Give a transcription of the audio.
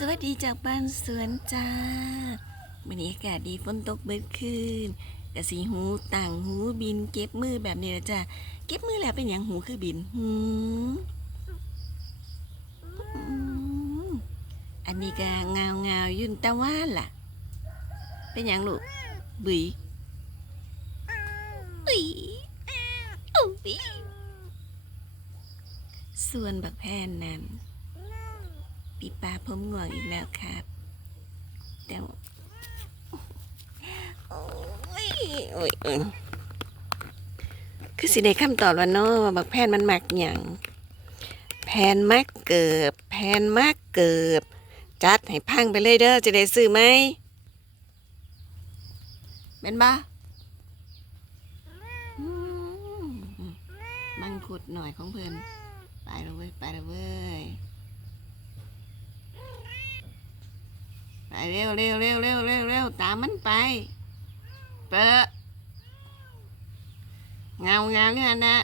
สวัสดีจากบ้านสวนจ้าวันนี้อากาศดีฝนตกเบิดคืนกระสีหูต่างหูบินเก็บมือแบบนี้ละจ้าเก็บมือแล้วเป็นอย่างหูคือบินหืมอันนี้ก็เงาเงาๆยุ่นตะวันล่ะ เป็นอย่างลูกบุยบุยอุ๊ยส่วนบักแพนนั้น ปีปลาผมงอกอีกแล้วครับแต่ว่าโอ้ยโอ้ยคือสิได้คำตอบแล้วเนาะว่าบักแพนมันมักหยังแพนมักเกิบแพนมักเกิบ จัดให้พังไปเลยเด้อจะได้ซื้อไหมเป็นบ้ามังคุดหน่อยของเพิ่นไปแล้วเว้ยไปแล้วเว้ย ไปเร็วเร็วเร็วเร็วเร็วเร็วตามมันไป เปอะเงาเงาเนี่ยนะ